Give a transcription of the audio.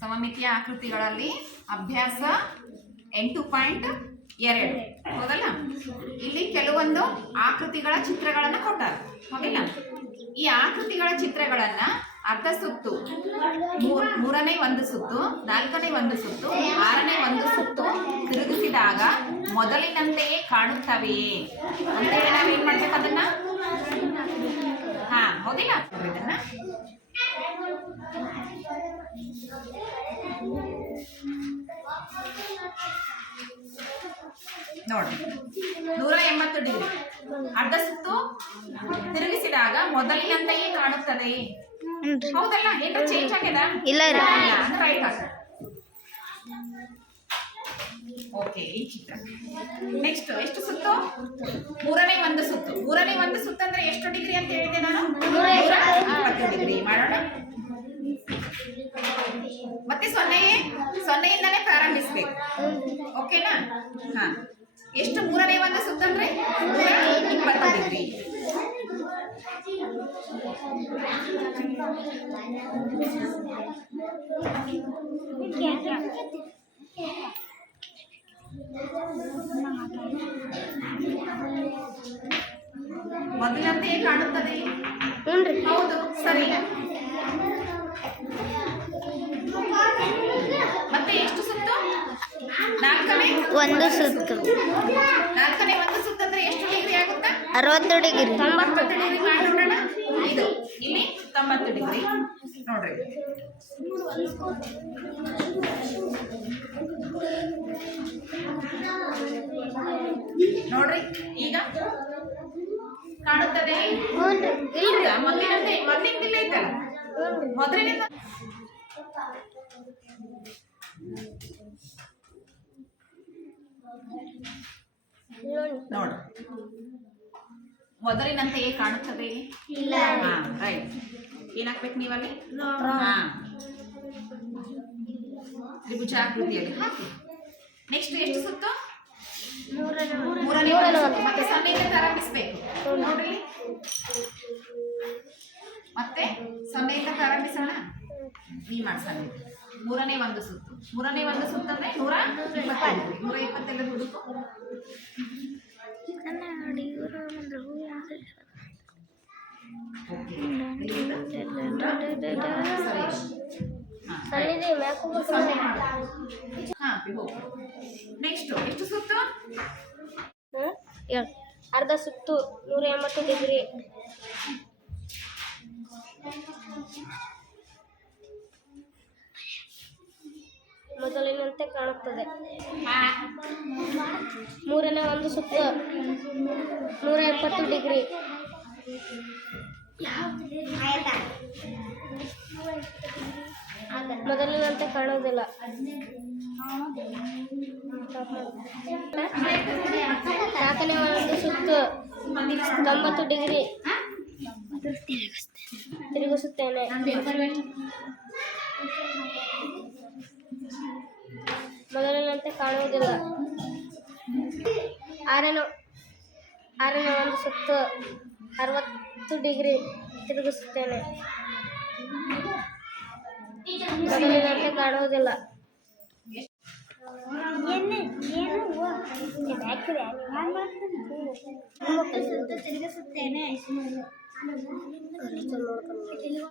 ಸಮಮಿತಿಯ ಆಕೃತಿಗಳಲ್ಲಿ ಅಭ್ಯಾಸ 8.2 ಹೌದಲ್ಲ. ಇಲ್ಲಿ ಕೆಲವೊಂದು ಆಕೃತಿಗಳ ಚಿತ್ರಗಳನ್ನು ಕೊಟ್ಟಾರೆ ಹೌದಿಲ್ಲ. ಈ ಆಕೃತಿಗಳ ಚಿತ್ರಗಳನ್ನ ಅರ್ಧ ಸುತ್ತು, ಮೂರನೇ ಒಂದು ಸುತ್ತು, ನಾಲ್ಕನೇ ಒಂದು ಸುತ್ತು, ಆರನೇ ಒಂದು ಸುತ್ತು ತಿರುಗಿಸಿದಾಗ ಮೊದಲಿನಂತೆಯೇ ಕಾಣುತ್ತವೆಯೇ ಅಂತೇಳಿ ನಾವೇನ್ ಮಾಡ್ಬೇಕು ಅದನ್ನ. ಹೌದಿಲ್ಲ. ಇದನ್ನ ನೋಡಿ, 180 ಡಿಗ್ರಿ ಅರ್ಧ ಸುತ್ತು ತಿರುಗಿಸಿದಾಗ ಮೊದಲಿನಂತೆಯೇ ಕಾಣುತ್ತದೆ. ಹೌದಲ್ಲ, ಏನೋ ಚೇಂಜ್ ಆಗ್ಯದ? ಇಲ್ಲ, ರೈಟ್ ಆಗ. ಓಕೆ, ಈ ಚಿತ್ರ ನೆಕ್ಸ್ಟ್ ಎಷ್ಟು ಸುತ್ತು? ಮೂರನೇ ಒಂದು ಸುತ್ತು. ಮೂರನೇ ಒಂದು ಸುತ್ತು ಅಂದ್ರೆ ಎಷ್ಟು ಡಿಗ್ರಿ ಅಂತ ಹೇಳಿದೆ ನಾನು? 120 ಡಿಗ್ರಿ ಮಾಡೋಣ. ಮತ್ತೆ ಸೊನ್ನೆಯಿಂದಾನೇ ಪ್ರಾರಂಭಿಸ್ಬೇಕು. ಓಕೆನಾ? ಎಷ್ಟು ಮೂರನೇ ಒಂದು ಸುತ್ತಂದ್ರೆ 120 ಡಿಗ್ರಿ. ಮೊದಲಂತೆಯೇ ಕಾಣುತ್ತದೆ. ಹೌದು, ಸರಿ. ಮತ್ತೆ ಎಷ್ಟು ಸುತ್ತು? ನಾಲ್ಕನೇ ಒಂದು ಸುತ್ತು. ನಾಲ್ಕನೇ ಒಂದು ಸುತ್ತು ಅಂದ್ರೆ ಎಷ್ಟು ಡಿಗ್ರಿ ಆಗುತ್ತಾ? 60 ಡಿಗ್ರಿ. 90 ಡಿಗ್ರಿ ಮಾಡೋಣ. ಇದು ಇಲ್ಲಿ 90 ಡಿಗ್ರಿ ನೋಡ್ರಿ. ನೋಡ್ರಿ ಈಗ ಕಾಣುತ್ತದೆ. ಮೊದಲಿನಿಂದ ಐತಲ್ಲ, ಮೊದಲಿನಿಂದ ನೋಡಿ. ಮೊದಲಿನಂತೆಯೇ ಕಾಣುತ್ತದೆ. ರೈಟ್. ಏನಾಗ್ಬೇಕು ನೀವಲ್ಲಿ? ತ್ರಿಭುಜಾಕೃತಿಯಲ್ಲಿ ಹಾಕಿ. ನೆಕ್ಸ್ಟ್ ಎಷ್ಟು ಸುತ್ತು? ಮೂರನೇ ಮತ್ತೆ ಸೊನ್ನೆಯಿಂದ ಪ್ರಾರಂಭಿಸಬೇಕು. ನೋಡ್ರಿ, ಮತ್ತೆ ಸೊನ್ನೆಯಿಂದ ಪ್ರಾರಂಭಿಸೋಣ. ಈ ಮಾಡ್ಸೋಣ. ಮೂರನೇ ಒಂದು ಸುತ್ತು. ಮೂರನೇ ಒಂದು ಸುತ್ತಂದ್ರೆ 120 120 ಹುಡುಕು. ನೆಕ್ಸ್ಟ್ ಎಷ್ಟು ಸುತ್ತು? ಅರ್ಧ ಸುತ್ತು 180 ಡಿಗ್ರಿ. ಮೊದಲಿನಂತೆ ಕಾಣುತ್ತದೆ. ಮೂರನೇ ಒಂದು ಸುತ್ತು 170 ಡಿಗ್ರಿ. ಮೊದಲಿನಂತೆ ಕಾಣುವುದಿಲ್ಲ. ನಾಲ್ಕನೇ ಒಂದು ಸುತ್ತು 90 ಡಿಗ್ರಿ ತಿರುಗಿಸುತ್ತೇನೆ. ಮೊದಲಿನಂತೆ ಕಾಣುವುದಿಲ್ಲ. ಆರನೇ ಒಂದು ಸುತ್ತು 60 ಡಿಗ್ರಿ ತಿರುಗಿಸುತ್ತೇನೆ. ಮೊದಲಿನಂತೆ ಕಾಣುವುದಿಲ್ಲ. ತಿರುಗಿಸುತ್ತೇನೆ.